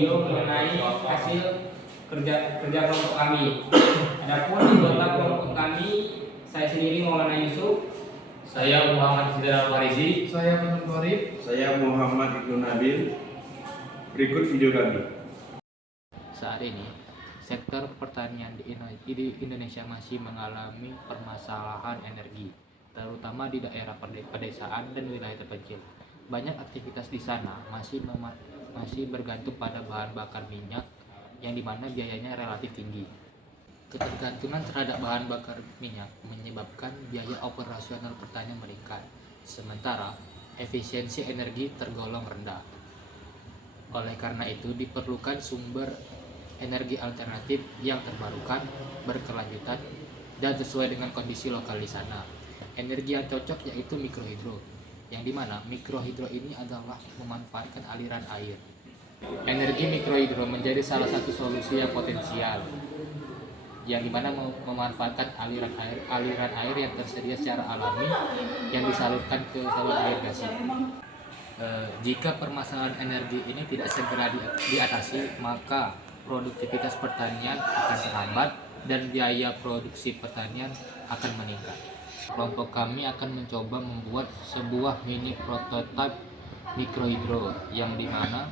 video mengenai hasil kerja kelompok kami. Adapun anggota kelompok kami, saya sendiri Maulana Yusuf, Saya Muhammad Hidayat Farizi. Saya Muhammad Qorib. Saya Muhammad Ibnu Nabil. Berikut video kami. Saat ini, sektor pertanian di Indonesia masih mengalami permasalahan energi, terutama di daerah pedesaan dan wilayah terpencil. Banyak aktivitas di sana masih bergantung pada bahan bakar minyak, yang dimana biayanya relatif tinggi. Ketergantungan terhadap bahan bakar minyak menyebabkan biaya operasional pertanian meningkat, sementara efisiensi energi tergolong rendah. Oleh karena itu, diperlukan sumber energi alternatif yang terbarukan, berkelanjutan, dan sesuai dengan kondisi lokal di sana. Energi yang cocok yaitu mikrohidro, yang dimana mikrohidro ini adalah memanfaatkan aliran air. Energi mikrohidro menjadi salah satu solusi yang potensial, yang dimana memanfaatkan aliran air yang tersedia secara alami yang disalurkan ke saluran irigasi. Jika permasalahan energi ini tidak segera diatasi, maka produktivitas pertanian akan terhambat dan biaya produksi pertanian akan meningkat. Kelompok kami akan mencoba membuat sebuah mini prototipe mikrohidro, yang dimana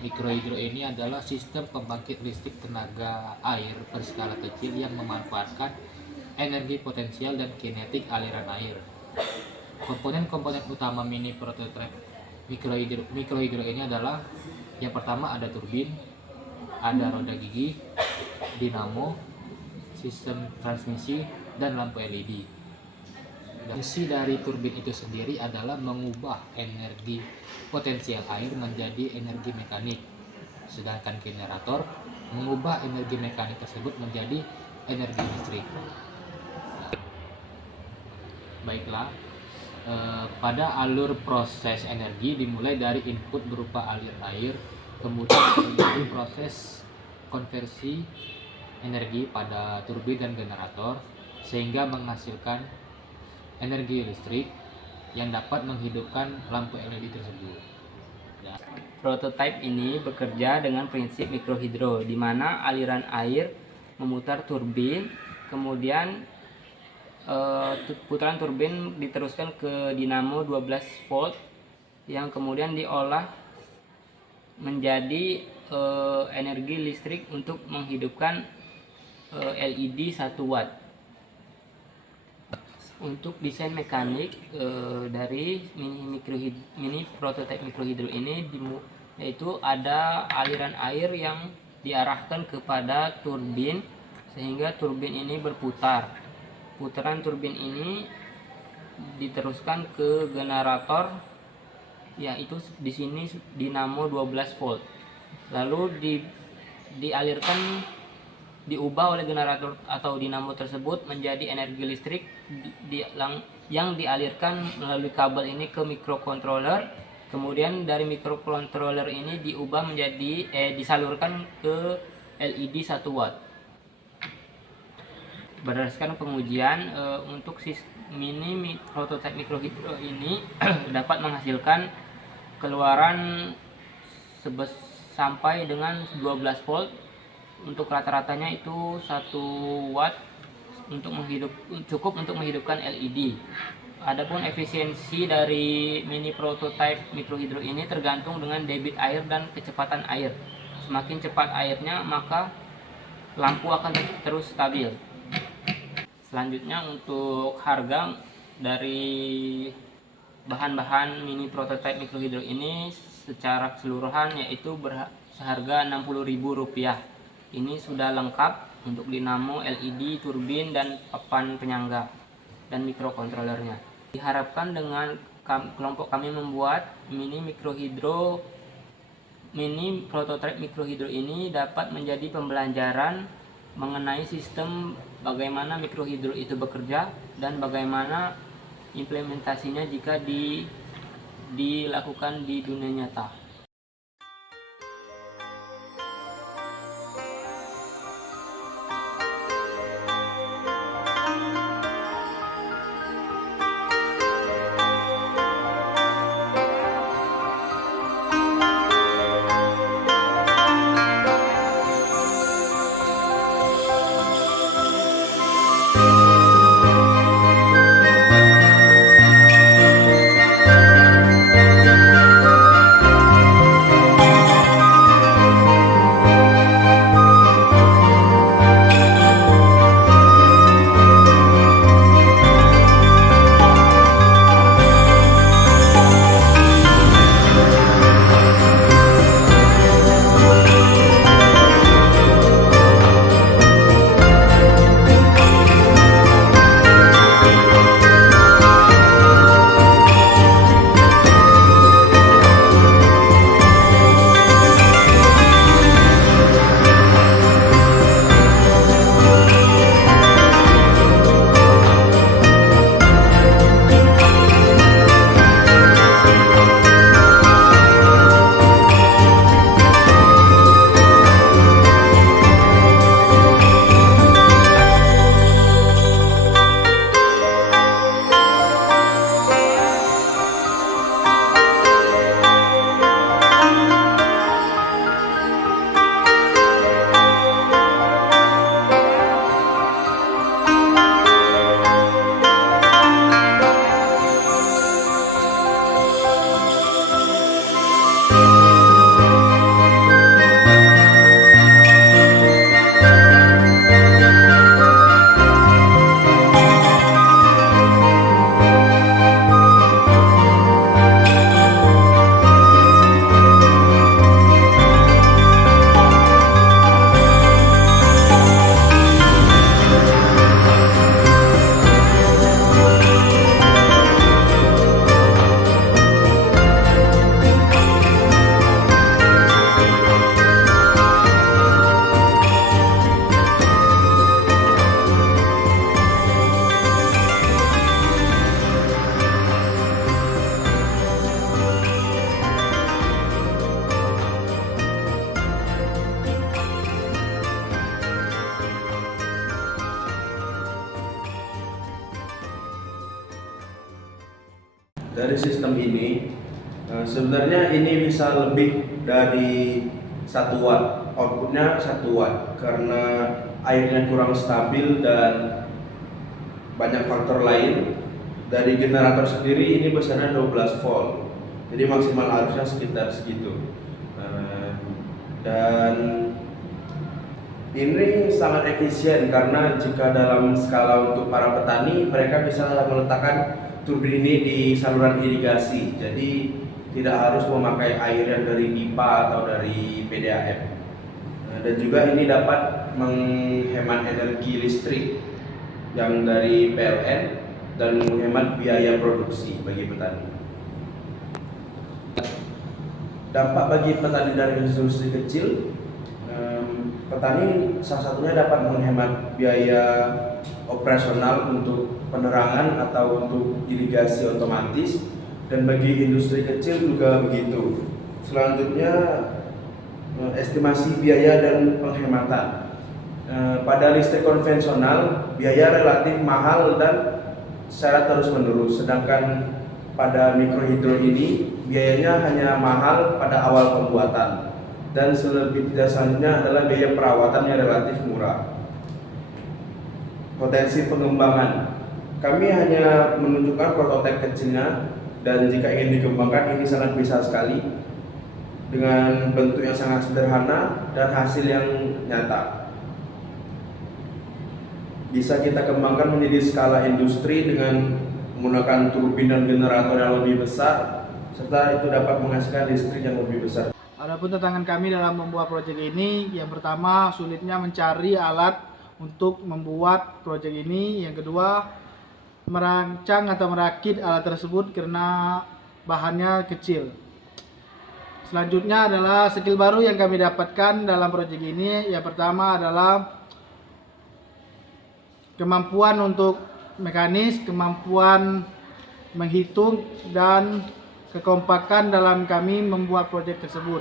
mikrohidro ini adalah sistem pembangkit listrik tenaga air berskala kecil yang memanfaatkan energi potensial dan kinetik aliran air. Komponen-komponen utama mini prototipe mikrohidro ini adalah, yang pertama ada turbin, ada roda gigi, dinamo, sistem transmisi, dan lampu LED. Fungsi dari turbin itu sendiri adalah mengubah energi potensial air menjadi energi mekanik, sedangkan generator mengubah energi mekanik tersebut menjadi energi listrik. Baiklah, pada alur proses energi dimulai dari input berupa aliran air, kemudian terjadi proses konversi energi pada turbin dan generator sehingga menghasilkan energi listrik yang dapat menghidupkan lampu LED tersebut. Prototipe ini bekerja dengan prinsip mikrohidro, di mana aliran air memutar turbin, kemudian putaran turbin diteruskan ke dinamo 12 volt yang kemudian diolah menjadi energi listrik untuk menghidupkan LED 1 watt. Untuk desain mekanik dari mini prototipe mikrohidro ini yaitu ada aliran air yang diarahkan kepada turbin sehingga turbin ini berputar. Putaran turbin ini diteruskan ke generator, yaitu di sini dinamo 12 volt. Lalu diubah oleh generator atau dinamo tersebut menjadi energi listrik yang dialirkan melalui kabel ini ke microcontroller. Kemudian dari microcontroller ini disalurkan ke LED 1 watt. Berdasarkan pengujian, untuk mini prototipe mikrohidro ini dapat menghasilkan keluaran sampai dengan 12 volt. Untuk rata-ratanya itu 1 watt cukup untuk menghidupkan LED. Adapun efisiensi dari mini prototipe mikrohidro ini tergantung dengan debit air dan kecepatan air. Semakin cepat airnya, maka lampu akan terus stabil. Selanjutnya, untuk harga dari bahan-bahan mini prototipe mikrohidro ini secara keseluruhan yaitu seharga Rp60.000. Ini sudah lengkap untuk dinamo, LED, turbin, dan papan penyangga dan mikrokontrolernya. Diharapkan dengan kelompok kami membuat mini prototipe mikrohidro ini dapat menjadi pembelajaran mengenai sistem bagaimana mikrohidro itu bekerja dan bagaimana implementasinya jika dilakukan di dunia nyata. dari sistem ini, sebenarnya ini bisa lebih dari 1 watt, outputnya 1 watt karena airnya kurang stabil dan banyak faktor lain. Dari generator sendiri ini besarnya 12 volt, jadi maksimal arusnya sekitar segitu. Dan ini sangat efisien karena jika dalam skala untuk para petani, mereka bisa meletakkan turbin ini di saluran irigasi, jadi tidak harus memakai air yang dari pipa atau dari PDAM. Dan juga ini dapat menghemat energi listrik yang dari PLN dan menghemat biaya produksi bagi petani. Dampak bagi petani dari industri kecil, petani salah satunya dapat menghemat biaya operasional untuk penerangan atau untuk irigasi otomatis, dan bagi industri kecil juga begitu. Selanjutnya, estimasi biaya dan penghematan. Pada listrik konvensional, biaya relatif mahal dan secara terus-menerus, sedangkan pada mikrohidro ini biayanya hanya mahal pada awal pembuatan, dan selanjutnya adalah biaya perawatan yang relatif murah. Potensi pengembangan, kami hanya menunjukkan prototipe kecilnya, dan jika ingin dikembangkan ini sangat bisa sekali dengan bentuk yang sangat sederhana dan hasil yang nyata. Bisa kita kembangkan menjadi skala industri dengan menggunakan turbin dan generator yang lebih besar, serta itu dapat menghasilkan listrik yang lebih besar. Adapun tantangan kami dalam membuat proyek ini, yang pertama sulitnya mencari alat untuk membuat proyek ini. Yang kedua, merancang atau merakit alat tersebut karena bahannya kecil. Selanjutnya adalah skill baru yang kami dapatkan dalam proyek ini. Yang pertama adalah kemampuan untuk mekanis, kemampuan menghitung, dan kekompakan dalam kami membuat proyek tersebut.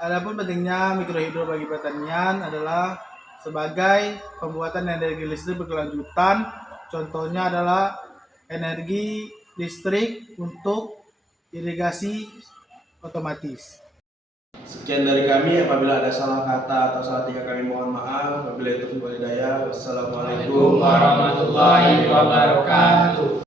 Adapun pentingnya mikrohidro bagi pertanian adalah sebagai pembuatan energi listrik berkelanjutan. Contohnya adalah energi listrik untuk irigasi otomatis. Sekian dari kami. Apabila ada salah kata atau salah tingkah kami mohon maaf. Wabillahi taufiq wal hidayah. Wassalamualaikum Warahmatullahi wabarakatuh.